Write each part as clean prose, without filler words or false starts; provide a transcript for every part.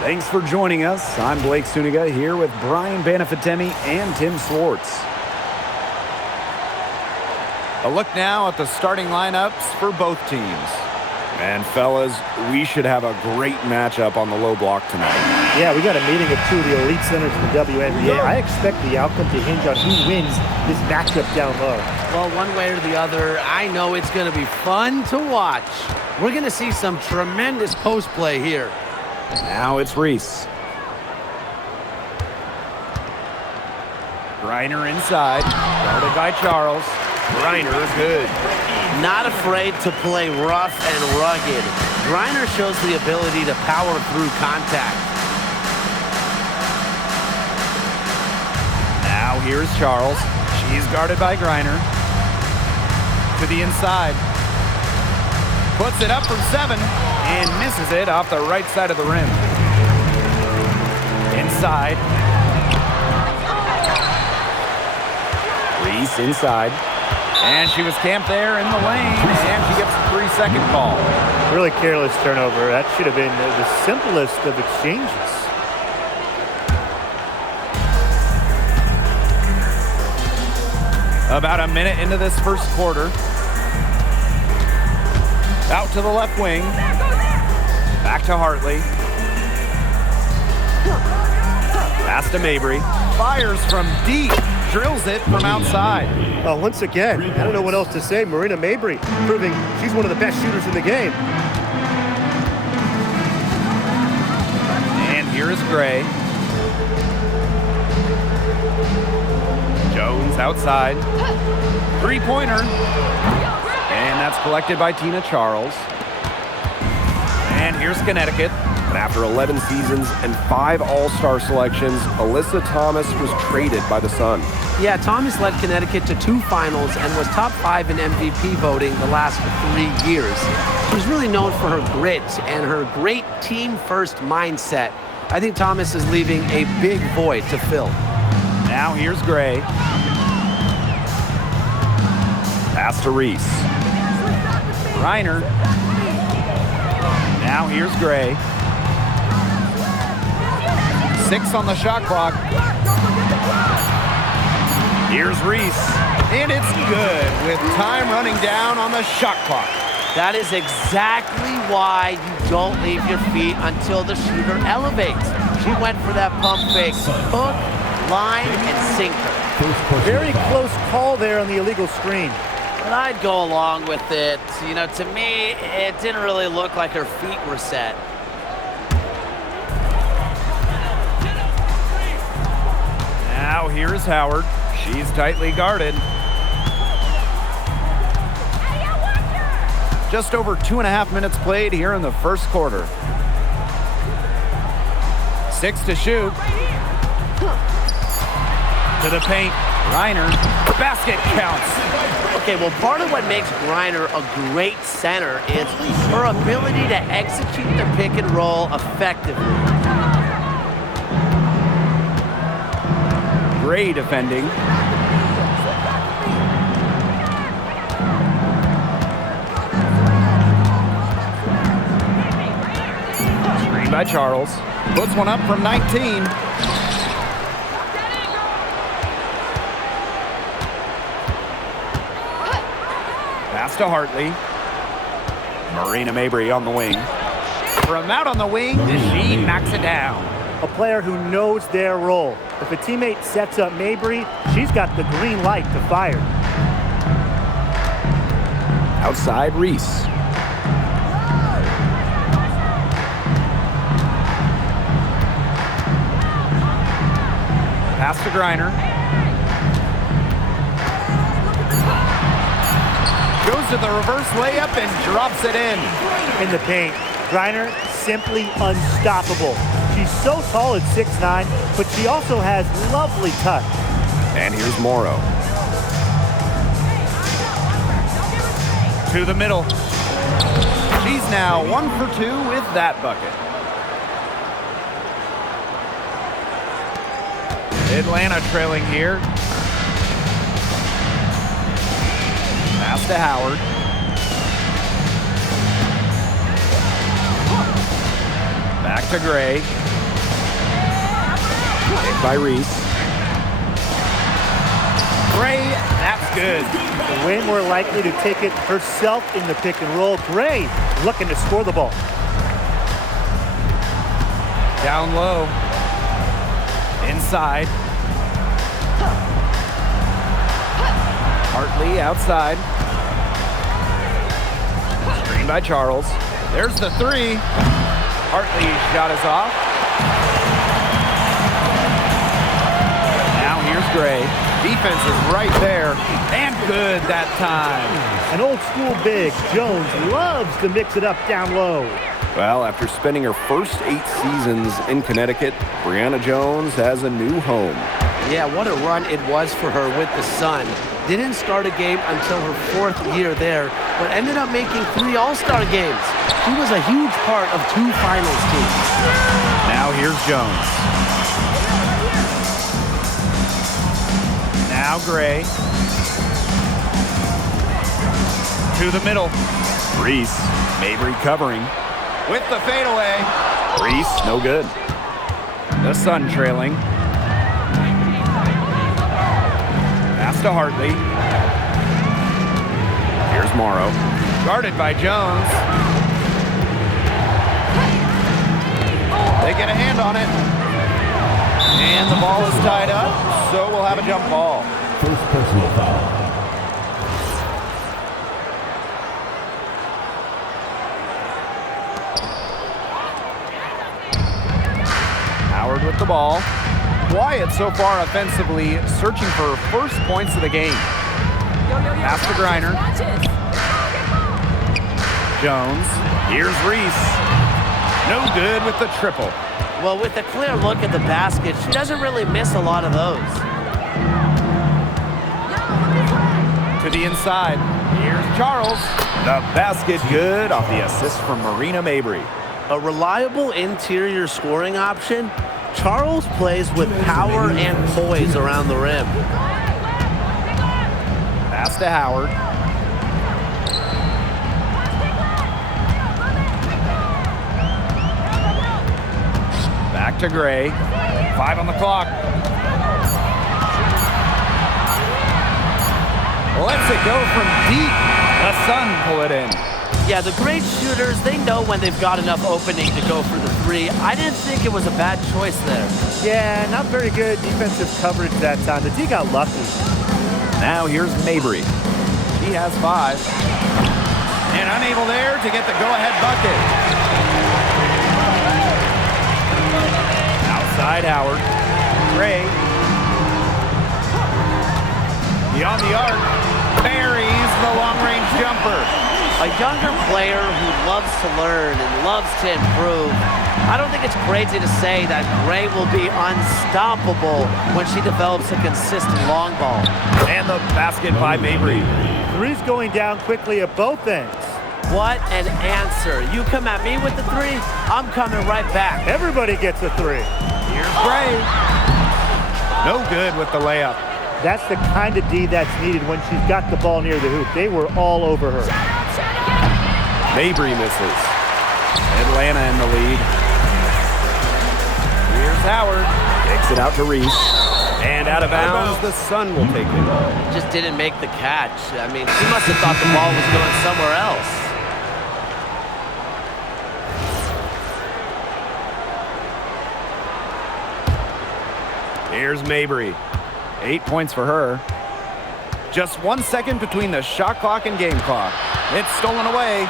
Thanks for joining us. I'm Blake Suniga here with Brian Banafitemi and Tim Swartz. A look now at the starting lineups for both teams. And fellas, we should have a great matchup on the low block tonight. Yeah, we got a meeting of two of the elite centers in the WNBA. I expect the outcome to hinge on who wins this matchup down low. Well, one way or the other, I know it's going to be fun to watch. We're going to see some tremendous post play here. Now it's Reese. Griner inside, guarded by Charles. Griner good. Not afraid to play rough and rugged. Griner shows the ability to power through contact. Now here's Charles. She's guarded by Griner. To the inside. Puts it up from 7 and misses it off the right side of the rim. Inside. Reese inside. And she was camped there in the lane, and she gets a 3-second call. Really careless turnover. That should have been the simplest of exchanges. About a minute into this first quarter. Out to the left wing. Back to Hartley. Pass to Mabry. Fires from deep. Drills it from outside. Once again, I don't know what else to say. Marina Mabry proving she's one of the best shooters in the game. And here is Gray. Jones outside. Three-pointer. And that's collected by Tina Charles. And here's Connecticut. And after 11 seasons and 5 All-Star selections, Alyssa Thomas was traded by the Sun. Yeah, Thomas led Connecticut to 2 finals and was top 5 in MVP voting the last 3 years. She's really known for her grit and her great team-first mindset. I think Thomas is leaving a big void to fill. Now here's Gray. Pass to Reese. Reiner. Now here's Gray. 6 on the shot clock. Here's Reese. And it's good with time running down on the shot clock. That is exactly why you don't leave your feet until the shooter elevates. She went for that pump fake. Hook, line, and sinker. Very close call there on the illegal screen. But I'd go along with it. You know, to me, it didn't really look like her feet were set. Now here's Howard. She's tightly guarded. Just over 2.5 minutes played here in the first quarter. 6 to shoot. To the paint. Reiner. Basket counts. Okay, well, part of what makes Griner a great center is her ability to execute the pick and roll effectively. Gray defending. Screen by Charles. Puts one up from 19. Pass to Hartley. Marina Mabry on the wing. From out on the wing, she knocks it down. A player who knows their role. If a teammate sets up Mabry, she's got the green light to fire. Outside Reese. Pass to Griner. Goes to the reverse layup and drops it in. In the paint, Griner simply unstoppable. She's so tall at 6'9", but she also has lovely touch. And here's Morrow. To the middle. She's now 1 for 2 with that bucket. Atlanta trailing here. Pass to Howard. Back to Gray. Picked by Reese. Gray, that's good. Way more likely to take it herself in the pick and roll. Gray looking to score the ball. Down low. Inside. Hartley outside. Screen by Charles. There's the three. Hartley's shot is off. Now here's Gray. Defense is right there, and good that time. An old school big. Jones loves to mix it up down low. Well, after spending her first 8 seasons in Connecticut, Brianna Jones has a new home. Yeah, what a run it was for her with the Sun. Didn't start a game until her 4th year there, but ended up making 3 All-Star games. She was a huge part of 2 finals teams. Now here's Jones. Now Gray. To the middle. Reese. Mabry covering. With the fadeaway. Reese, no good. The Sun trailing. Pass to Hartley. Here's Morrow. Guarded by Jones. They get a hand on it. And the ball is tied up, so we'll have a jump ball. First personal foul. Howard with the ball. Wyatt so far offensively searching for first points of the game. Pass to Griner. Jones. Here's Reese. No good with the triple. Well, with a clear look at the basket, she doesn't really miss a lot of those. To the inside. Here's Charles. The basket good off the assist from Marina Mabry. A reliable interior scoring option, Charles plays with power and poise around the rim. Pass to Howard. Back to Gray. 5 on the clock. Lets it go from deep. The Sun pull it in. Yeah, the great shooters, they know when they've got enough opening to go for the 3. I didn't think it was a bad choice there. Yeah, not very good defensive coverage that time. The D got lucky. Now here's Mabry. He has 5. And unable there to get the go-ahead bucket. Outside Howard. Gray. Beyond the arc. Buries the long-range jumper. A younger player who loves to learn and loves to improve. I don't think it's crazy to say that Gray will be unstoppable when she develops a consistent long ball. And the basket by Mabry. 3's going down quickly at both ends. What an answer. You come at me with the 3, I'm coming right back. Everybody gets a 3. Here's Gray. No good with the layup. That's the kind of D that's needed when she's got the ball near the hoop. They were all over her. Mabry misses. Atlanta in the lead. Here's Howard. Takes it out to Reese. And out of bounds, The Sun will take it. Just didn't make the catch. I mean, she must have thought the ball was going somewhere else. Here's Mabry. 8 points for her. Just 1 second between the shot clock and game clock. It's stolen away.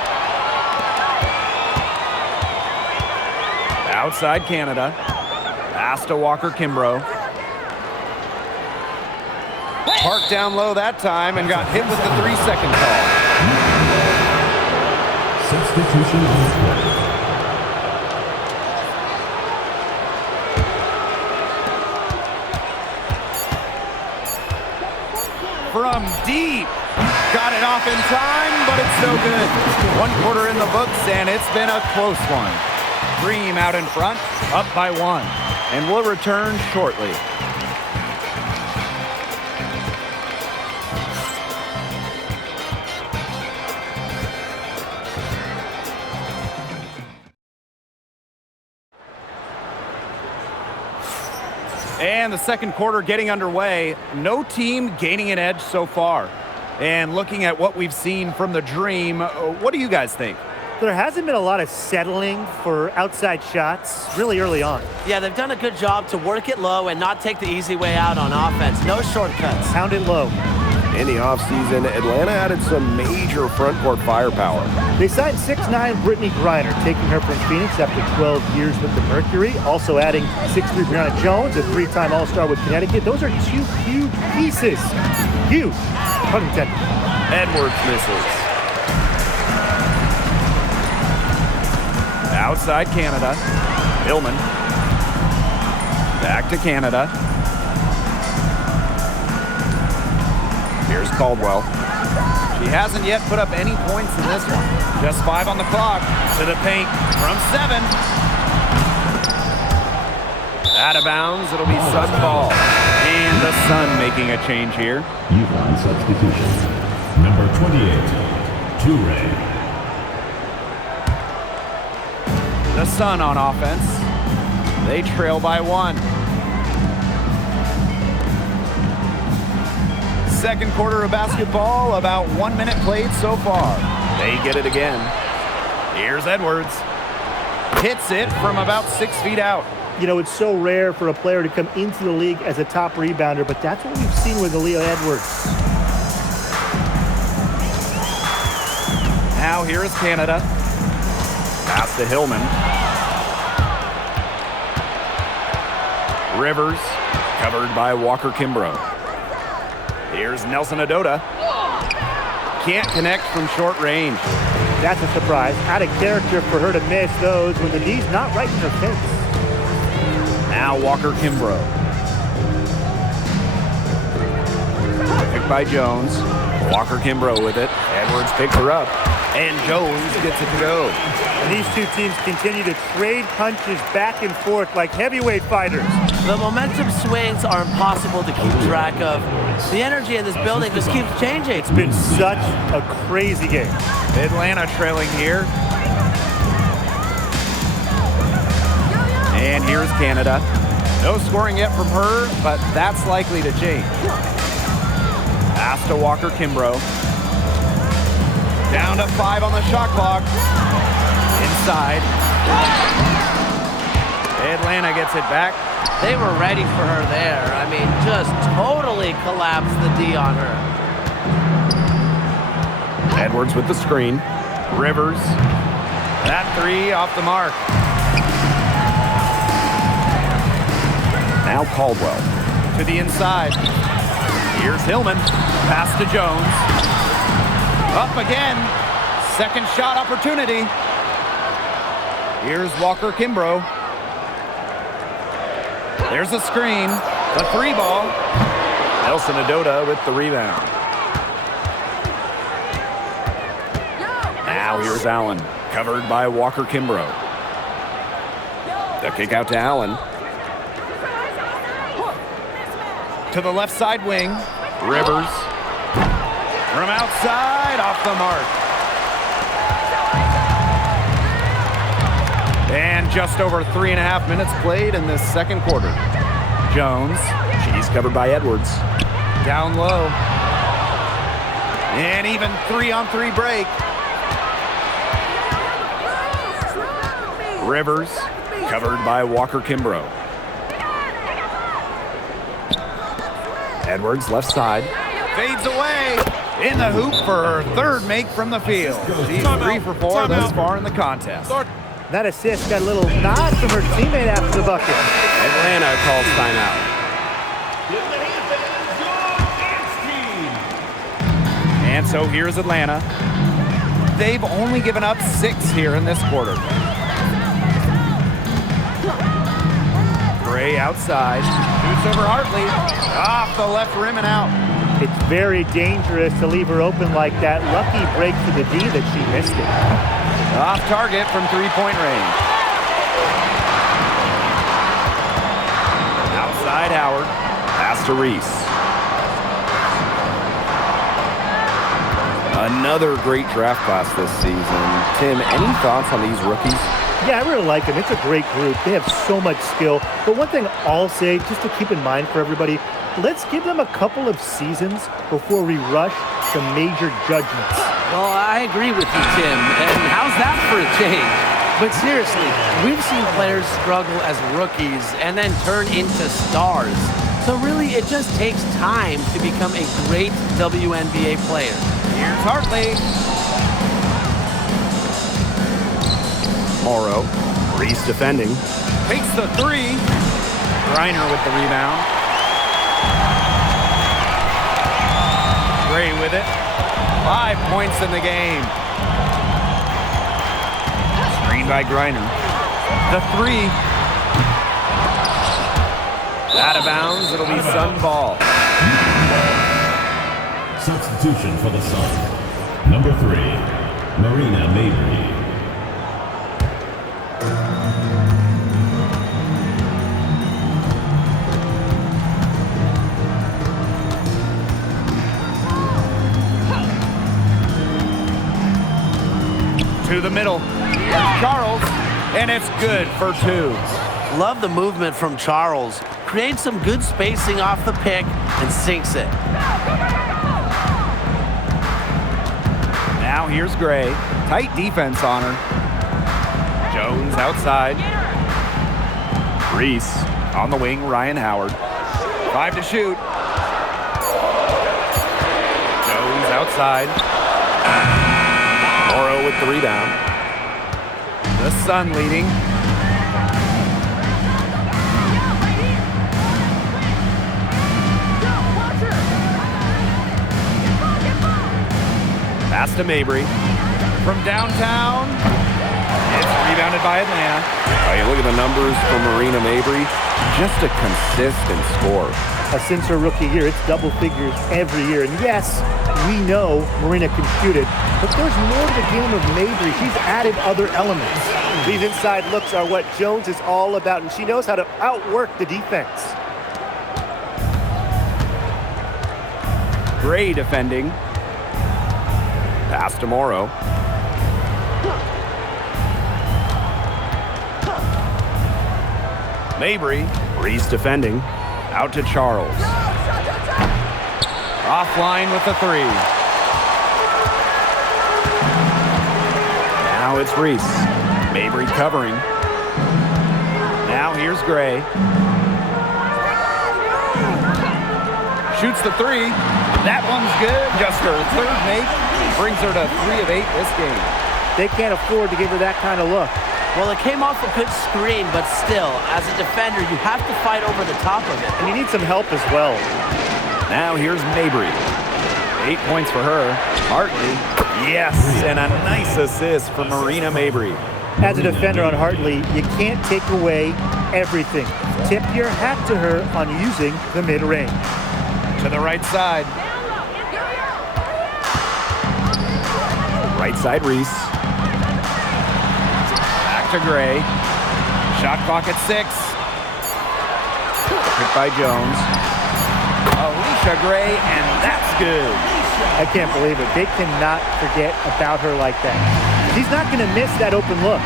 Outside Canada. Pass to Walker Kimbrough. Parked down low that time and got hit with the 3-second call. Substitution on the court. From deep. Got it off in time, but it's no good. 1 quarter in the books, and it's been a close one. Dream out in front, up by 1. And we'll return shortly. And the second quarter getting underway. No team gaining an edge so far. And looking at what we've seen from the Dream, what do you guys think? There hasn't been a lot of settling for outside shots really early on. Yeah, they've done a good job to work it low and not take the easy way out on offense. No shortcuts. Pound it low. In the offseason, Atlanta added some major front court firepower. They signed 6'9" Brittany Griner, taking her from Phoenix after 12 years with the Mercury. Also adding 6'3" Brianna Jones, a 3-time All-Star with Connecticut. Those are 2 huge pieces. Huge. Pun intended. Edwards misses. Outside Canada. Hillman. Back to Canada. Here's Caldwell. She hasn't yet put up any points in this one. Just 5 on the clock. To the paint from 7. Out of bounds. It'll be Sun ball. And the Sun making a change here. UConn substitution. Number 28, Toure. The Sun on offense. They trail by 1. Second quarter of basketball, about 1 minute played so far. They get it again. Here's Edwards. Hits it from about 6 feet out. You know, it's so rare for a player to come into the league as a top rebounder, but that's what we've seen with Aaliyah Edwards. Now here is Canada. Pass to Hillman. Rivers, covered by Walker Kimbrough. Here's Nelson Adota. Can't connect from short range. That's a surprise. Out of character for her to miss those when the D's not right in her face. Now Walker Kimbrough. Picked by Jones. Walker Kimbrough with it. Edwards picked her up. And Jones gets it to go. And these two teams continue to trade punches back and forth like heavyweight fighters. The momentum swings are impossible to keep track of. The energy in this building just keeps changing. It's been such a crazy game. Atlanta trailing here. And here's Canada. No scoring yet from her, but that's likely to change. Pass to Walker Kimbrough. Down to 5 on the shot clock. Inside. Atlanta gets it back. They were ready for her there. I mean, just totally collapsed the D on her. Edwards with the screen. Rivers. That 3 off the mark. Now Caldwell. To the inside. Here's Hillman. Pass to Jones. Up again. Second shot opportunity. Here's Walker Kimbrough. There's a screen. The 3 ball. Nelson Adota with the rebound. Now here's Allen. Covered by Walker Kimbrough. The kick out to Allen. To the left side wing. Rivers. From outside, off the mark. And just over 3.5 minutes played in this second quarter. Jones. She's covered by Edwards. Down low. And even 3-on-3 break. Rivers. Covered by Walker Kimbrough. Edwards, left side. Fades away. In the hoop for her third make from the field. She's 3 for 4 thus far in the contest. That assist got a little nod from her teammate after the bucket. Atlanta calls timeout. And so here's Atlanta. They've only given up 6 here in this quarter. Gray outside. Shoots over Hartley. Off the left rim and out. It's very dangerous to leave her open like that. Lucky break for the D that she missed it. Off target from 3-point range. Outside Howard. Pass to Reese. Another great draft class this season. Tim, any thoughts on these rookies? Yeah, I really like them. It's a great group. They have so much skill. But one thing I'll say, just to keep in mind for everybody, let's give them a couple of seasons before we rush to major judgments. Well, I agree with you, Tim. And how's that for a change? But seriously, we've seen players struggle as rookies and then turn into stars. So really, it just takes time to become a great WNBA player. Here's Hartley. Morrow. Reese defending. Takes the three. Griner with the rebound. Gray with it. 5 points in the game. Screen by Griner. The three. Out of bounds. It'll be Sun ball. Substitution for the Sun. Number 3, Marina Mabry. To the middle. Charles. And it's good for 2. Love the movement from Charles. Creates some good spacing off the pick and sinks it. Now here's Gray. Tight defense on her. Jones outside. Reese on the wing, Ryan Howard. 5 to shoot. Jones outside. Morrow with the rebound. The Sun leading. Pass to Mabry. From downtown. It's rebounded by Atlanta. Oh, you look at the numbers for Marina Mabry. Just a consistent score. Since her rookie year, it's double figures every year. And yes, we know Marina can shoot it, but there's more to the game of Mabry. She's added other elements. These inside looks are what Jones is all about, and she knows how to outwork the defense. Gray defending. Pass to Morrow. Mabry. Reese defending. Out to Charles. Offline with the 3. Now it's Reese. Mabry covering. Now here's Gray. Shoots the 3. That one's good. Just her 3rd make. Brings her to 3 of 8 this game. They can't afford to give her that kind of look. Well, it came off a good screen, but still, as a defender, you have to fight over the top of it. And you need some help as well. Now here's Mabry. 8 points for her. Hartley. Yes, and a nice assist for Marina Mabry. As a defender on Hartley, you can't take away everything. Tip your hat to her on using the mid-range. To the right side. Right side Reese. Back to Gray. Shot clock at 6. Hit by Jones. Alicia Gray, and that's good. I can't believe it. They cannot forget about her like that. She's not going to miss that open look.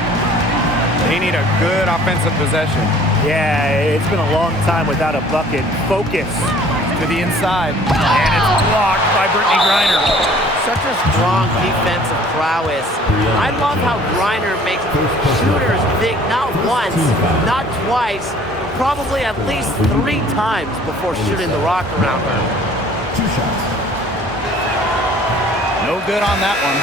They need a good offensive possession. Yeah, it's been a long time without a bucket. Focus. To the inside. And it's blocked by Brittany Griner. Such a strong defensive prowess. I love how Griner makes shooters think not once, not twice, probably at least 3 times before shooting the rock around her. 2 shots. No good on that one.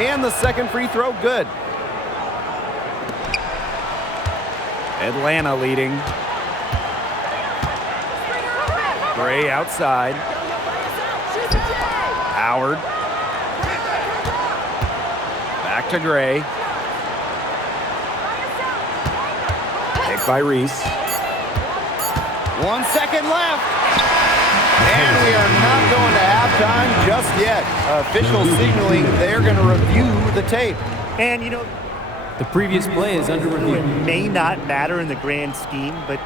And the second free throw, good. Atlanta leading. Gray outside. Howard. Back to Gray. Picked by Reese. 1 second left. And we are not going to halftime just yet. Official signaling they're going to review the tape. And, you know, the previous play is under review. it may not matter in the grand scheme, but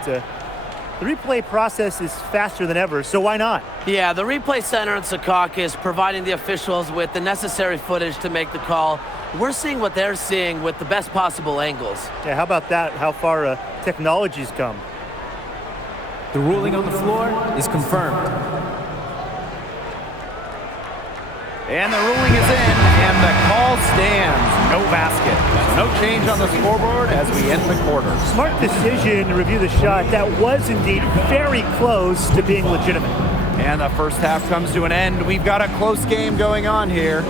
The replay process is faster than ever, so why not? Yeah, the replay center in Secaucus providing the officials with the necessary footage to make the call. We're seeing what they're seeing with the best possible angles. Yeah, how about that? How far technology's come. The ruling on the floor is confirmed. And the ruling is in, and the call stands. No basket. No change on the scoreboard as we end the quarter. Smart decision to review the shot. That was indeed very close to being legitimate. And the first half comes to an end. We've got a close game going on here.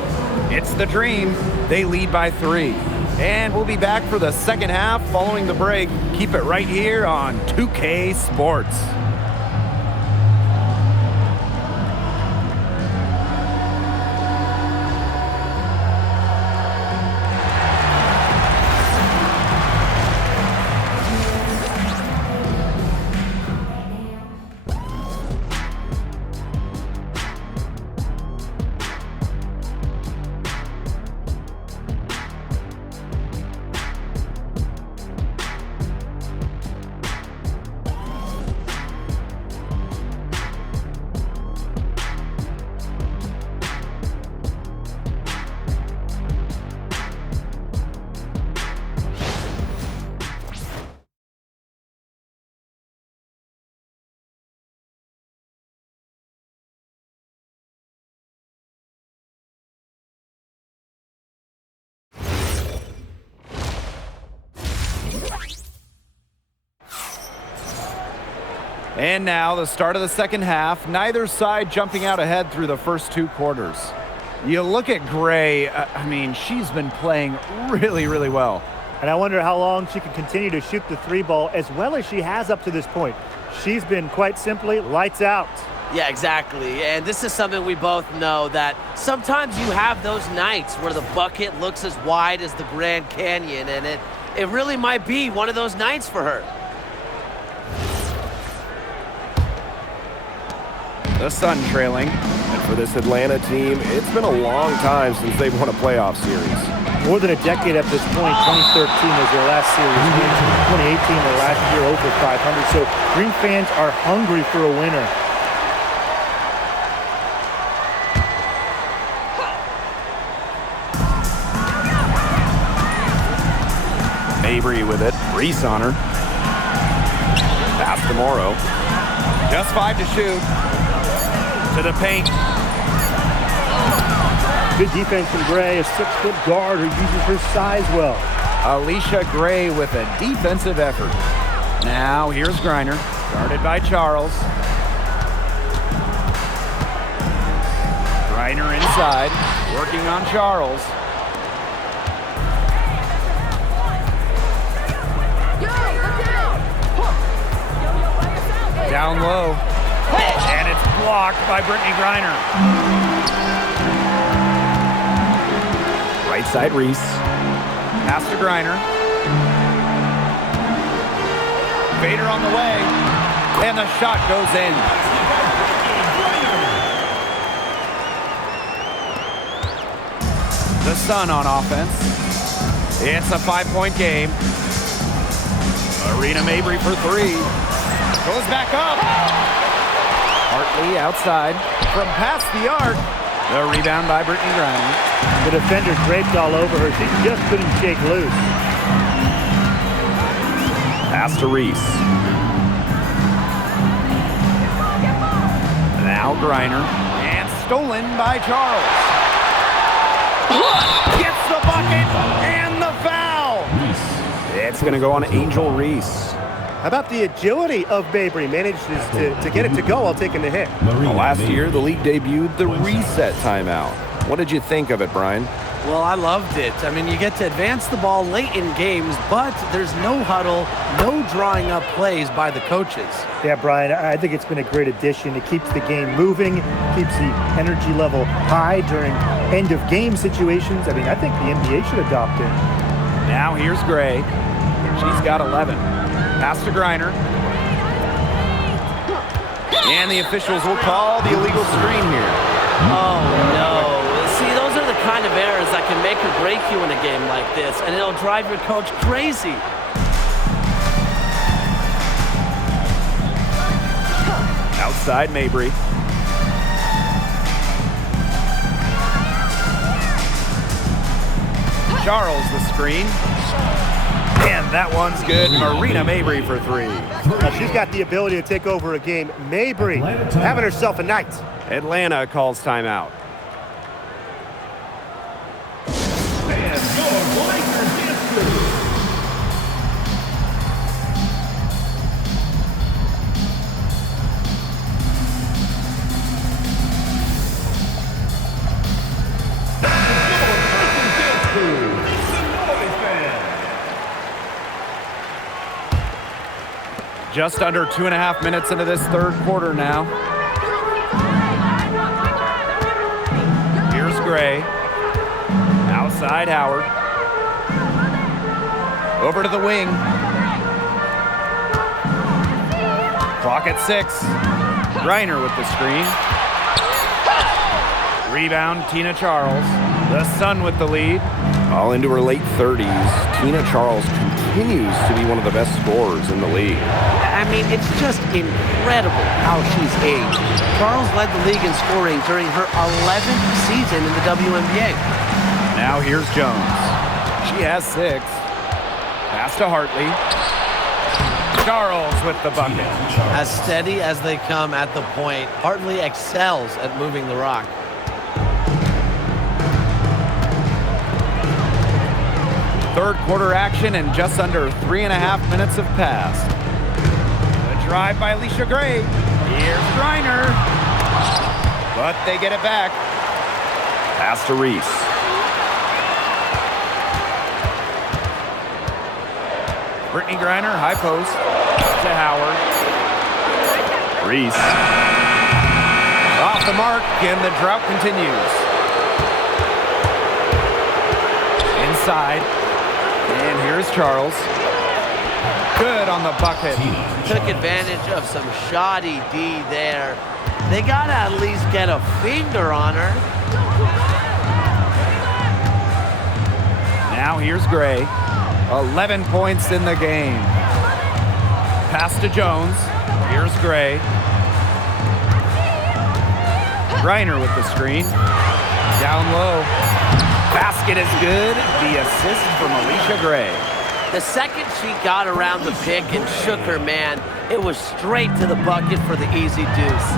It's the Dream. They lead by 3. And we'll be back for the second half following the break. Keep it right here on 2K Sports. And now the start of the second half. Neither side jumping out ahead through the first 2 quarters. You look at Gray, I mean, she's been playing really, really well. And I wonder how long she can continue to shoot the 3 ball as well as she has up to this point. She's been quite simply lights out. Yeah, exactly. And this is something we both know, that sometimes you have those nights where the bucket looks as wide as the Grand Canyon, and it really might be one of those nights for her. The Sun trailing. And for this Atlanta team, it's been a long time since they've won a playoff series. More than a decade at this point. 2013 was their last series win. 2018, their last year over 500. So Green fans are hungry for a winner. Mabry with it. Reese on her. Pass to Morrow. Just 5 to shoot. To the paint. Good defense from Gray, a 6-foot guard who uses her size well. Alicia Gray with a defensive effort. Now here's Griner, guarded by Charles. Griner inside, working on Charles. Down low. And it's blocked by Brittany Griner. Right side Reese. Pass to Griner. Vader on the way. And the shot goes in. The Sun on offense. It's a 5-point game. Arena Mabry for 3. Goes back up. Hartley outside from past the arc. The rebound by Brittany Griner. The defender draped all over her. She just couldn't shake loose. Pass to Reese. Now Griner. And stolen by Charles. Gets the bucket and the foul. It's going to go on Angel Reese. How about the agility of Mabry? Manages to get it to go while taking the hit. Last year, the league debuted the reset timeout. What did you think of it, Brian? Well, I loved it. I mean, you get to advance the ball late in games, but there's no huddle, no drawing up plays by the coaches. Yeah, Brian, I think it's been a great addition. It keeps the game moving, keeps the energy level high during end-of-game situations. I mean, I think the NBA should adopt it. Now here's Gray. She's got 11. Pass to Griner. And the officials will call the illegal screen here. Oh, no. See, those are the kind of errors that can make or break you in a game like this, and it'll drive your coach crazy. Outside Mabry. Charles the screen. And that one's good. Marina Mabry for three. Now, she's got the ability to take over a game. Mabry having herself a night. Atlanta calls timeout. And your Lakers history. Just under 2.5 minutes into this third quarter now. Here's Gray. Outside Howard. Over to the wing. Clock at 6. Griner with the screen. Rebound, Tina Charles. The Sun with the lead. All into her late 30s, Tina Charles continues to be one of the best scorers in the league. I mean, it's just incredible how she's aged. Charles led the league in scoring during her 11th season in the WNBA. Now here's Jones. She has 6. Pass to Hartley. Charles with the bucket. As steady as they come at the point, Hartley excels at moving the rock. Third quarter action and just under 3.5 minutes have passed. The drive by Alicia Gray. Here's Griner. But they get it back. Pass to Reese. Brittany Griner, high post. To Howard. Reese. Off the mark, and the drought continues. Inside. And here's Charles. Good on the bucket. Took advantage of some shoddy D there. They got to at least get a finger on her. Now here's Gray. 11 points in the game. Pass to Jones. Here's Gray. Griner with the screen. Down low. Basket is good. The assist from Alicia Gray. The second she got around the pick and shook her man, it was straight to the bucket for the easy deuce.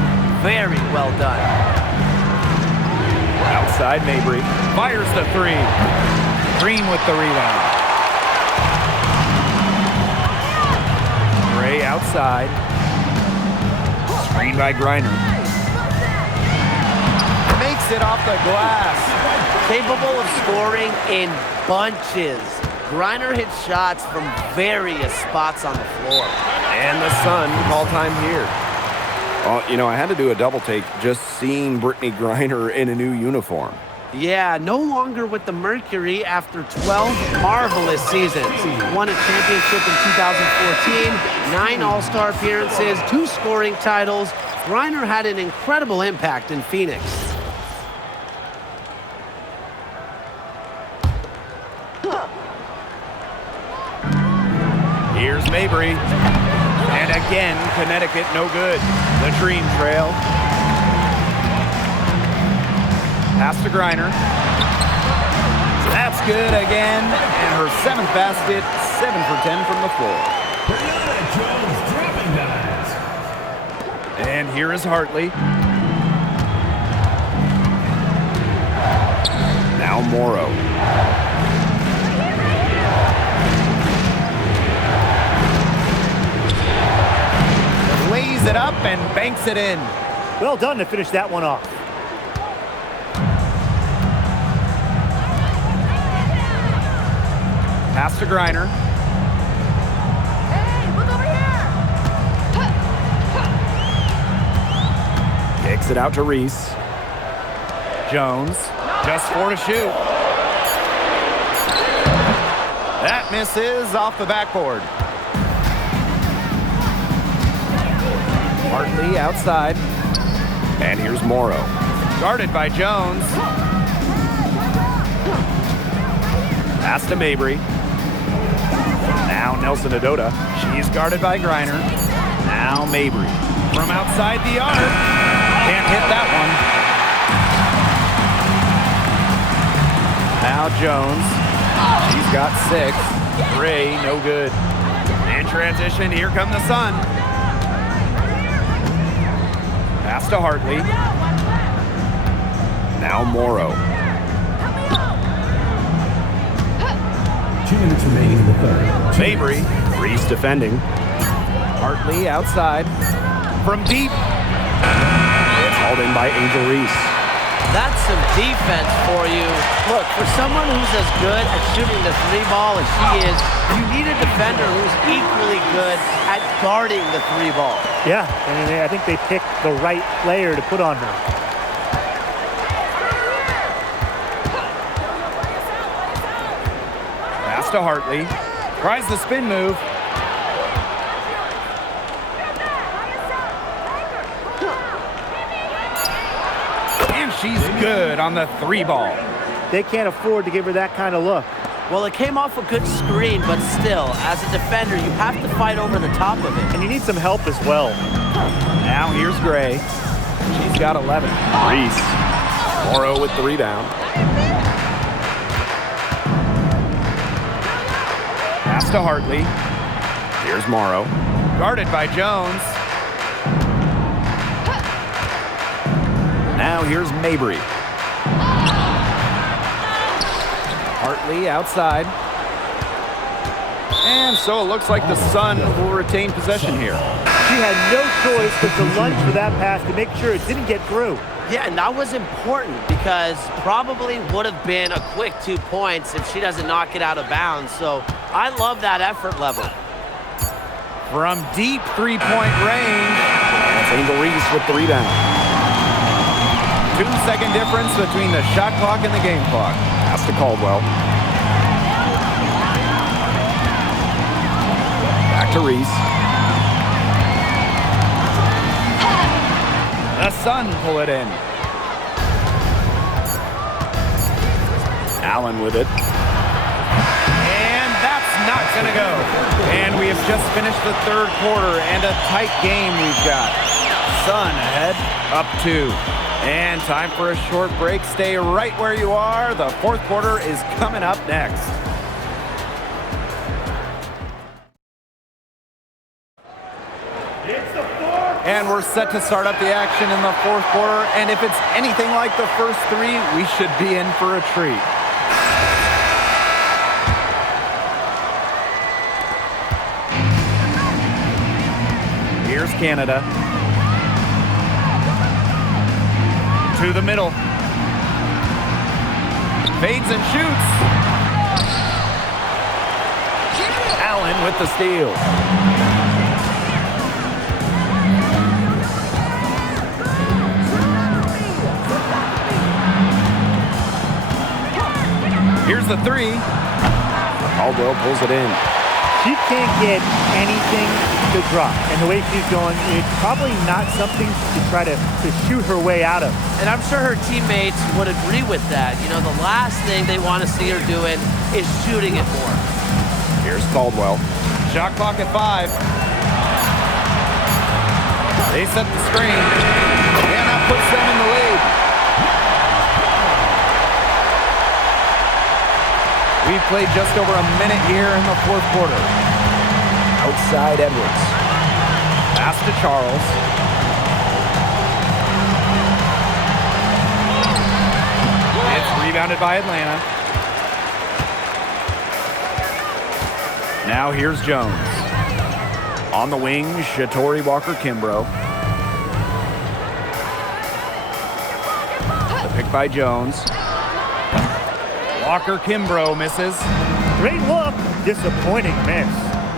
Very well done. Outside Mabry. Fires the 3. Green with the rebound. Gray outside. Screen by Griner. Makes it off the glass. Capable of scoring in bunches. Griner hits shots from various spots on the floor. And the Sun call time here. You know, I had to do a double take just seeing Brittany Griner in a new uniform. Yeah, no longer with the Mercury after 12 marvelous seasons. Won a championship in 2014, 9 All-Star appearances, 2 scoring titles. Griner had an incredible impact in Phoenix. Here's Mabry. And again, Connecticut no good. Latrine trail. Pass to Griner. That's good again. And her 7th basket, 7 for 10 from the floor. Brianna Jones dropping dimes. And here is Hartley. Now Morrow. Lays it up and banks it in. Well done to finish that one off. Pass to Griner. Hey, look over here! Kicks it out to Reese. Jones, just 4 to shoot. That misses off the backboard. Hartley outside. And here's Morrow. Guarded by Jones. Pass to Mabry. Now Nelson Adota. She's guarded by Griner. Now Mabry. From outside the arc. Can't hit that one. Now Jones. He's got 6. Gray, no good. In transition, here come the Sun. Pass to Hartley. Now Morrow. 2 minutes remaining in the third. Mabry. Reese defending. Hartley outside. From deep. It's hauled in by Angel Reese. That's some defense for you. Look, for someone who's as good at shooting the 3-ball as she is, you need a defender who's equally good at guarding the 3-ball. Yeah, and I think they picked the right player to put on her. Pass to Hartley. Tries the spin move. And she's good on the 3-ball. They can't afford to give her that kind of look. Well, it came off a good screen, but still, as a defender, you have to fight over the top of it. And you need some help as well. Now here's Gray. She's got 11. Reese. Morrow with the rebound. Pass to Hartley. Here's Morrow. Guarded by Jones. Now here's Mabry. Hartley outside. And so it looks like the Sun will retain possession here. She had no choice but to lunge for that pass to make sure it didn't get through. Yeah, and that was important because probably would have been a quick 2 points if she doesn't knock it out of bounds. So I love that effort level. From deep 3-point range. That's Angel Reese with the rebound. 2-second difference between the shot clock and the game clock. Pass to Caldwell. Back to Reese. The Sun pull it in. Allen with it. And that's not going to go. And we have just finished the 3rd quarter and a tight game we've got. Sun ahead, up 2. And time for a short break. Stay right where you are. The 4th quarter is coming up next. And we're set to start up the action in the 4th quarter. And if it's anything like the first 3, we should be in for a treat. Here's Canada. To the middle. Fades and shoots. Allen with the steal. Here's the 3. Caldwell pulls it in. She can't get anything to drop. And the way she's going, it's probably not something to try to shoot her way out of. And I'm sure her teammates would agree with that. You know, the last thing they want to see her doing is shooting it more. Here's Caldwell. Shot clock at 5. They set the screen. And that puts them in the lead. We've played just over a minute here in the 4th quarter. Outside Edwards. Pass to Charles. It's rebounded by Atlanta. Now here's Jones. On the wing, Shatori Walker-Kimbrough. The pick by Jones. Walker-Kimbrough misses. Great look, disappointing miss.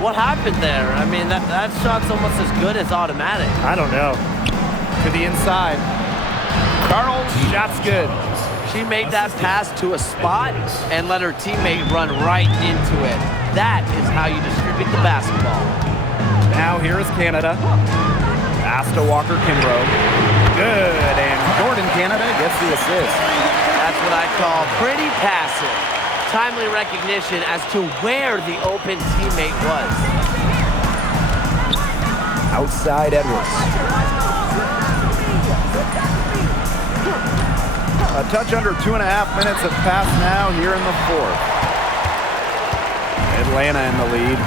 What happened there? I mean, that shot's almost as good as automatic. I don't know. To the inside. Charles, shot's good. She made that pass to a spot and let her teammate run right into it. That is how you distribute the basketball. Now here is Canada. Pass to Walker-Kimbrough. Good, and Jordan Canada gets the assist. That's what I call pretty passive. Timely recognition as to where the open teammate was. outside Edwards. A touch under 2.5 minutes have passed now here in the fourth. Atlanta in the lead.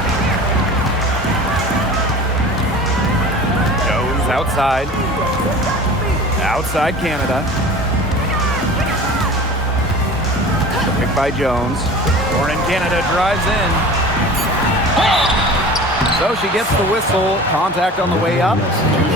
Jones outside. Outside Canada. Picked by Jones. Born in Canada drives in. So she gets the whistle. Contact on the way up. 2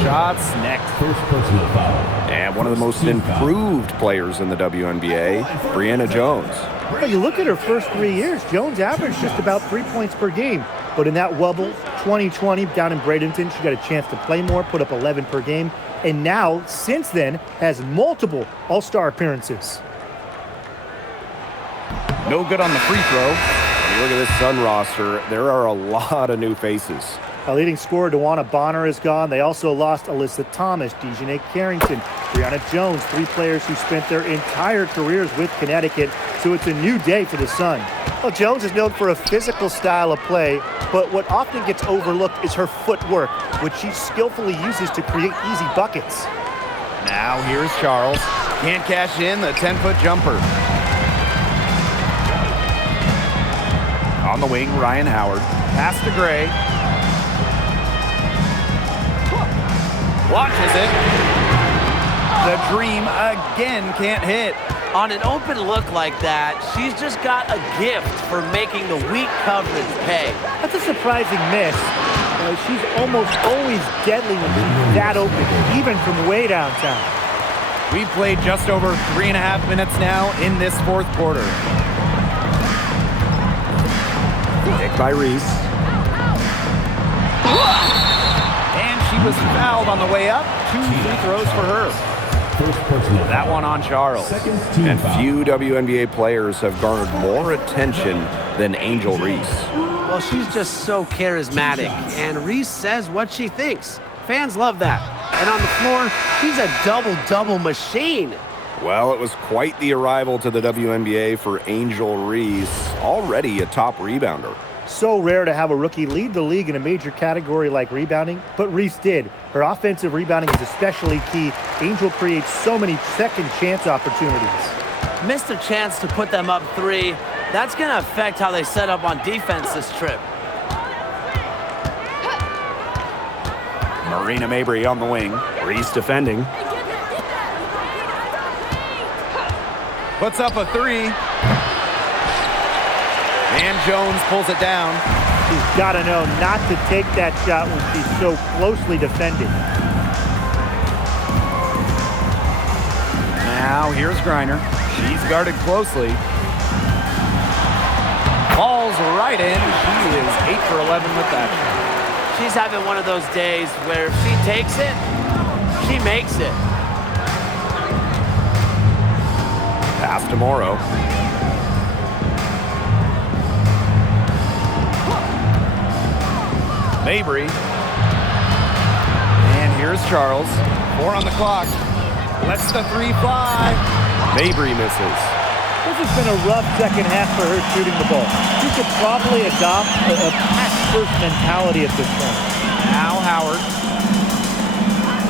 shots next. First personal foul. And one of the most improved players in the WNBA, Brianna Jones. Well, you look at her first 3 years, Jones averaged just about 3 points per game. But in that wobble, 2020 down in Bradenton, she got a chance to play more, put up 11 per game. And now, since then, has multiple All-Star appearances. No good on the free throw. When you look at this Sun roster, there are a lot of new faces. Our leading scorer, DeWanna Bonner, is gone. They also lost Alyssa Thomas, Dejanay Carrington, Brianna Jones, 3 players who spent their entire careers with Connecticut. So it's a new day for the Sun. Well, Jones is known for a physical style of play, but what often gets overlooked is her footwork, which she skillfully uses to create easy buckets. Now here's Charles. Can't cash in the 10-foot jumper. On the wing, Ryan Howard. Pass to Gray. Watches it. The Dream again can't hit. On an open look like that, she's just got a gift for making the weak coverage pay. That's a surprising miss. She's almost always deadly when she's that open, even from way downtown. We've played just over 3.5 minutes now in this fourth quarter. Picked by Reese. And she was fouled on the way up. 2 free throws for her. First personal foul. That one on Charles. Second team And foul. few WNBA players have garnered more attention than Angel Reese. Well, she's just so charismatic, and Reese says what she thinks. Fans love that. And on the floor, she's a double-double machine. Well, it was quite the arrival to the WNBA for Angel Reese, already a top rebounder. So rare to have a rookie lead the league in a major category like rebounding, but Reese did. Her offensive rebounding is especially key. Angel creates so many second chance opportunities. Missed a chance to put them up 3. That's going to affect how they set up on defense this trip. Marina Mabry on the wing. Reese defending. Puts up a 3. And Jones pulls it down. She's got to know not to take that shot when she's so closely defended. Now here's Griner. She's guarded closely. Falls right in. She is 8 for 11 with that shot. She's having one of those days where if she takes it, she makes it. Pass to Morrow. Mabry. And here's Charles. 4 on the clock. Lets the 3 fly. Mabry misses. This has been a rough second half for her shooting the ball. She could probably adopt a pass-first mentality at this point. Now Howard.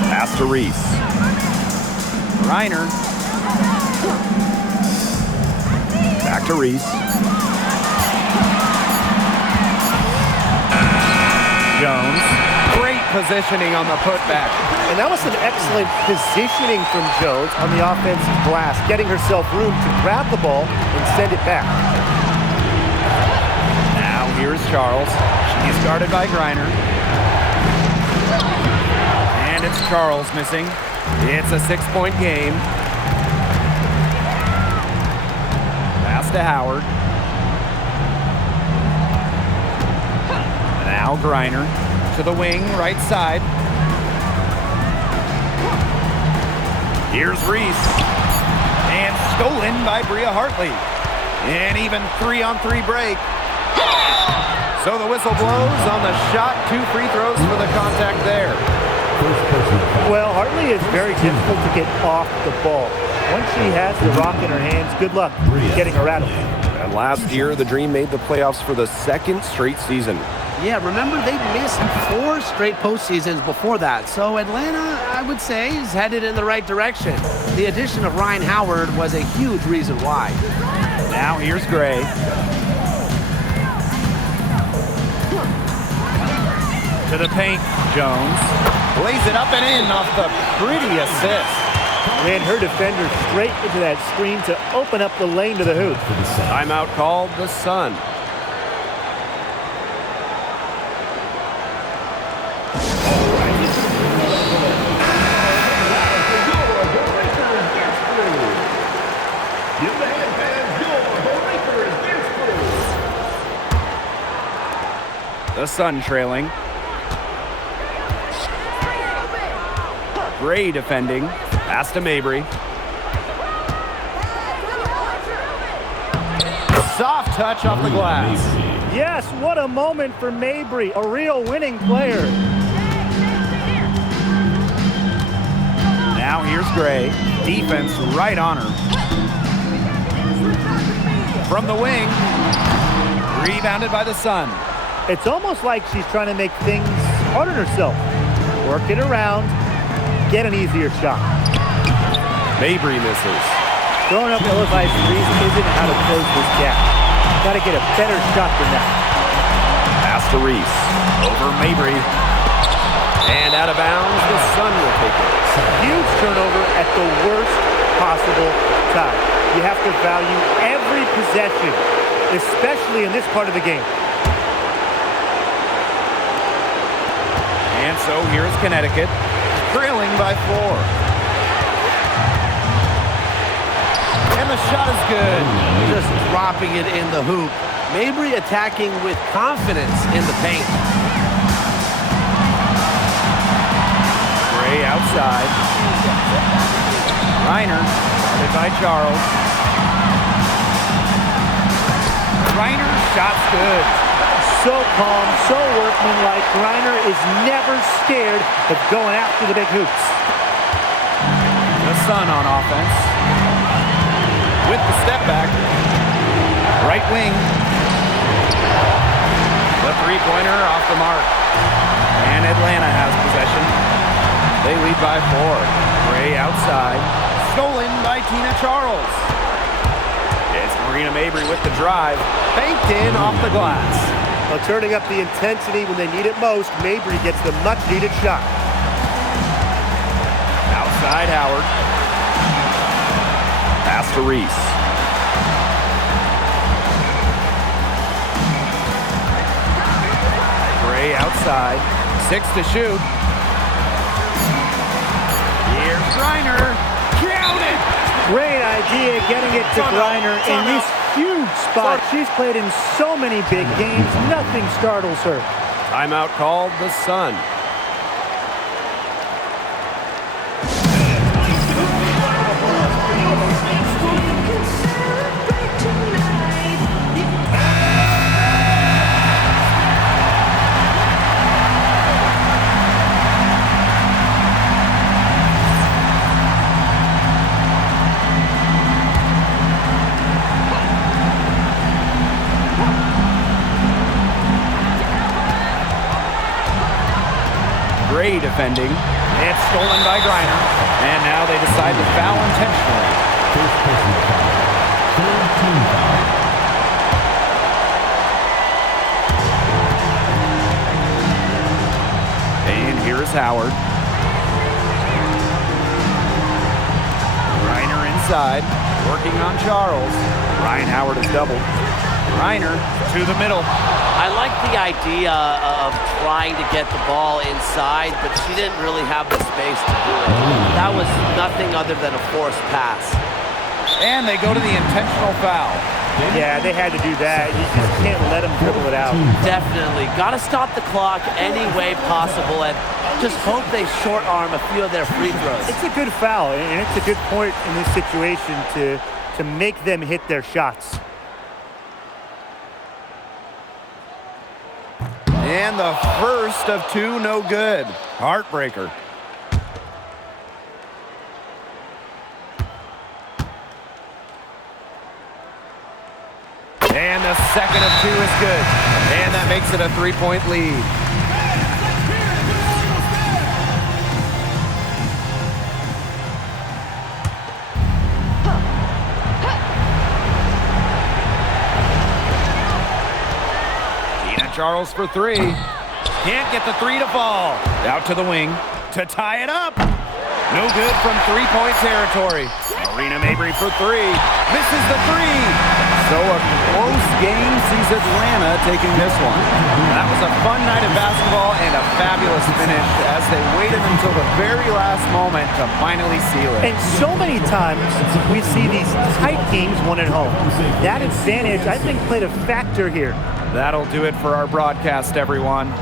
Pass to Reese. Reiner. Back to Reese. Jones. Great positioning on the putback. And that was an excellent positioning from Jones on the offensive glass, getting herself room to grab the ball and send it back. Now here's Charles. She's guarded by Griner. And it's Charles missing. It's a 6-point game. Pass to Howard. Now Griner to the wing, right side. Here's Reese. And stolen by Bria Hartley. And even 3-on-3 break. So the whistle blows on the shot. 2 free throws for the contact there. First personal foul. Well, Hartley is very difficult to get off the ball. Once she has the rock in her hands, good luck getting her out of it. And last year, the Dream made the playoffs for the 2nd straight season. Yeah, remember they missed 4 straight postseasons before that. So Atlanta, I would say, is headed in the right direction. The addition of Ryan Howard was a huge reason why. Now here's Gray. To the paint, Jones. Lays it up and in off the pretty assist. Ran her defender straight into that screen to open up the lane to the hoop. Timeout called the Sun. The Sun trailing. Gray defending. Pass to Mabry. Soft touch off the glass. Yes, what a moment for Mabry, a real winning player. Now here's Gray. Defense right on her. From the wing. Rebounded by the Sun. It's almost like she's trying to make things hard on herself. Work it around, get an easier shot. Mabry misses. Throwing up ill-advised threes isn't how to close this gap. Got to get a better shot than that. Pass to Reese. Over Mabry. And out of bounds, the Sun will take it. Huge turnover at the worst possible time. You have to value every possession, especially in this part of the game. And so here's Connecticut, trailing by 4. And the shot is good. Just dropping it in the hoop. Mabry attacking with confidence in the paint. Gray outside. Reiner, guarded by Charles. Reiner, shot's good. So calm, so workmanlike. Griner is never scared of going after the big hoops. The Sun on offense. With the step back. Right wing. The three-pointer off the mark. And Atlanta has possession. They lead by 4. Gray outside. Stolen by Tina Charles. It's Marina Mabry with the drive. Banked in off the glass. While turning up the intensity when they need it most, Mabry gets the much-needed shot. Outside Howard. Pass to Reese. Gray outside. 6 to shoot. Here's Reiner. Counted! Great idea getting it to Griner in this huge spot. She's played in so many big games. Nothing startles her. Timeout called the Sun. Gray defending. It's stolen by Griner. And now they decide to foul intentionally. First personal foul. Third team foul. And here's Howard. Griner inside. Working on Charles. Ryan Howard is doubled. Griner to the middle. I like the idea of trying to get the ball inside, but she didn't really have the space to do it. That was nothing other than a forced pass. And they go to the intentional foul. Yeah, they had to do that. You just can't let them dribble it out. Definitely. Got to stop the clock any way possible and just hope they short arm a few of their free throws. It's a good foul, and it's a good point in this situation to make them hit their shots. And the first of 2, no good. Heartbreaker. And the second of 2 is good. And that makes it a 3-point lead. Charles for three. Can't get the three to fall. Out to the wing to tie it up. No good from three-point territory. Marina Mabry for three. Misses the three. So a close game sees Atlanta taking this one. That was a fun night of basketball and a fabulous finish as they waited until the very last moment to finally seal it. And so many times we see these tight games won at home. That advantage, I think, played a factor here. That'll do it for our broadcast, everyone.